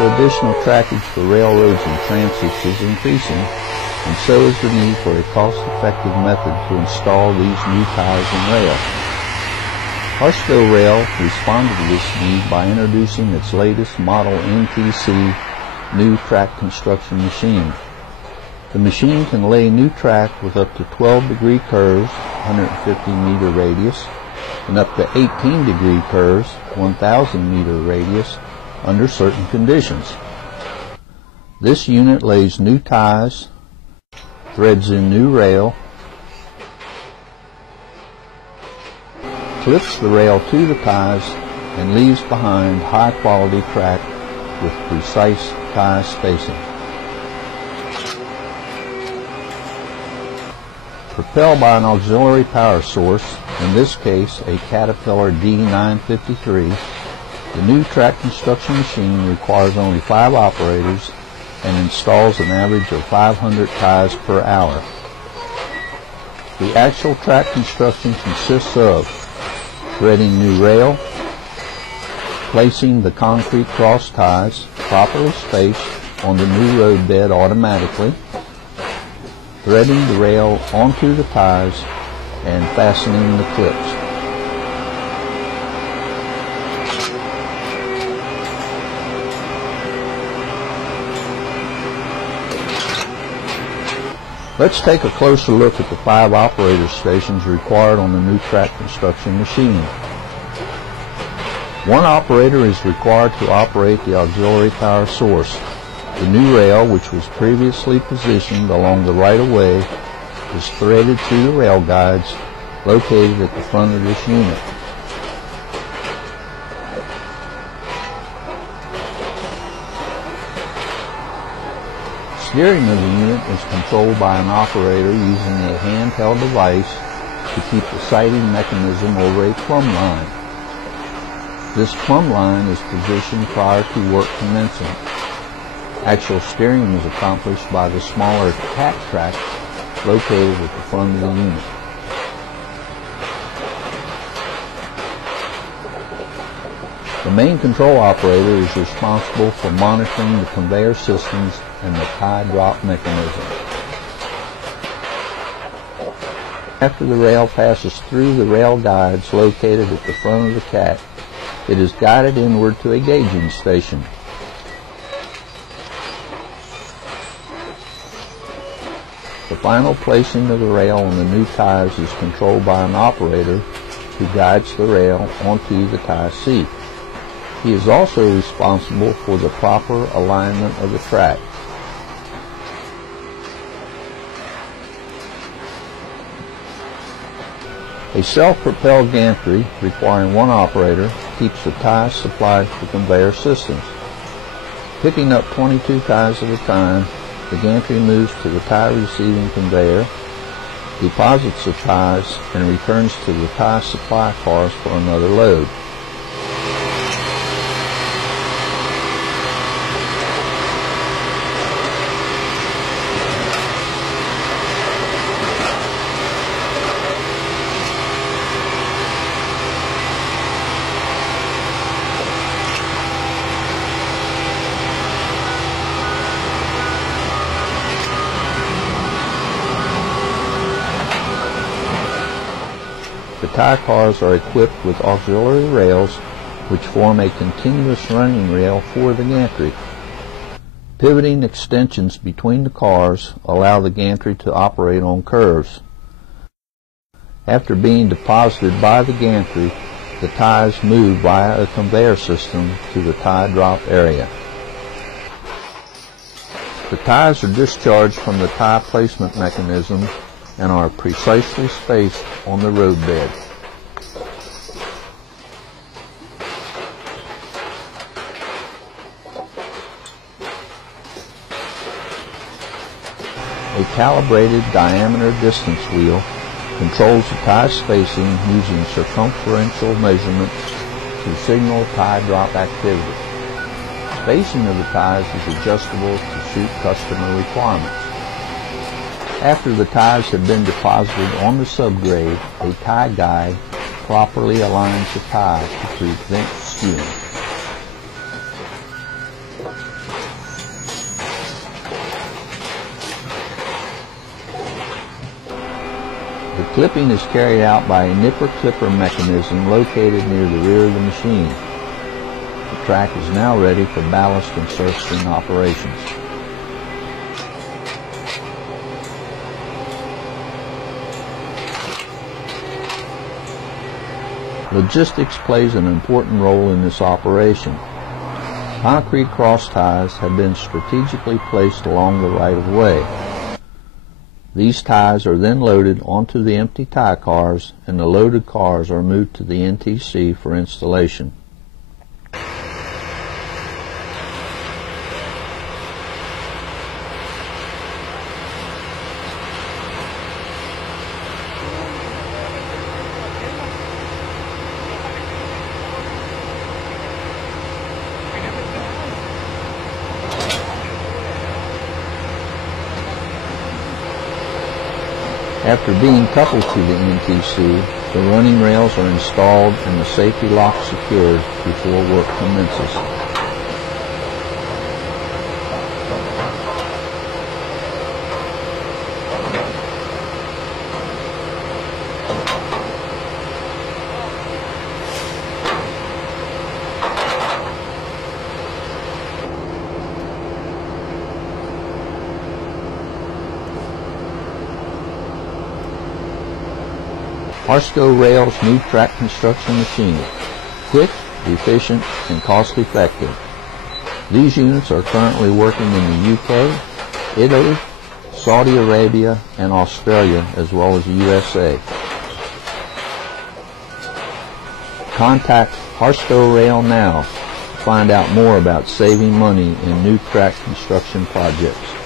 also additional trackage for railroads and transits is increasing, and so is the need for a cost-effective method to install these new ties and rail. Harsco Rail responded to this need by introducing its latest model NTC new track construction machine. The machine can lay new track with up to 12-degree curves, 150-meter radius, and up to 18-degree curves, 1,000-meter radius, under certain conditions. This unit lays new ties, threads in new rail, clips the rail to the ties, and leaves behind high-quality track with precise tie spacing. Propelled by an auxiliary power source, in this case a Caterpillar D953, the new track construction machine requires only 5 operators and installs an average of 500 ties per hour. The actual track construction consists of threading new rail, placing the concrete cross ties properly spaced on the new road bed automatically, threading the rail onto the ties, and fastening the clips. Let's take a closer look at the 5 operator stations required on the new track construction machine. 1 operator is required to operate the auxiliary power source. The new rail, which was previously positioned along the right-of-way, is threaded to the rail guides located at the front of this unit. Steering of the unit is controlled by an operator using a handheld device to keep the sighting mechanism over a plumb line. This plumb line is positioned prior to work commencing. Actual steering is accomplished by the smaller cat track located at the front of the unit. The main control operator is responsible for monitoring the conveyor systems and the tie drop mechanism. After the rail passes through the rail guides located at the front of the cat, it is guided inward to a gauging station. The final placing of the rail on the new ties is controlled by an operator who guides the rail onto the tie seat. He is also responsible for the proper alignment of the track. A self-propelled gantry requiring 1 operator keeps the ties supplied to the conveyor systems. Picking up 22 ties at a time, the gantry moves to the tie receiving conveyor, deposits the ties, and returns to the tie supply cars for another load. The tie cars are equipped with auxiliary rails which form a continuous running rail for the gantry. Pivoting extensions between the cars allow the gantry to operate on curves. After being deposited by the gantry, the ties move via a conveyor system to the tie drop area. The ties are discharged from the tie placement mechanism and are precisely spaced on the road bed. A calibrated diameter distance wheel controls the tie spacing using circumferential measurements to signal tie drop activity. Spacing of the ties is adjustable to suit customer requirements. After the ties have been deposited on the subgrade, a tie guide properly aligns the tie to prevent skewing. The clipping is carried out by a nipper-clipper mechanism located near the rear of the machine. The track is now ready for ballast and surfacing operations. Logistics plays an important role in this operation. Concrete cross ties have been strategically placed along the right-of-way. These ties are then loaded onto the empty tie cars, and the loaded cars are moved to the NTC for installation. After being coupled to the NTC, the running rails are installed and the safety lock secured before work commences. Harsco Rail's new track construction machine. Quick, efficient, and cost-effective. These units are currently working in the UK, Italy, Saudi Arabia, and Australia, as well as the USA. Contact Harsco Rail now to find out more about saving money in new track construction projects.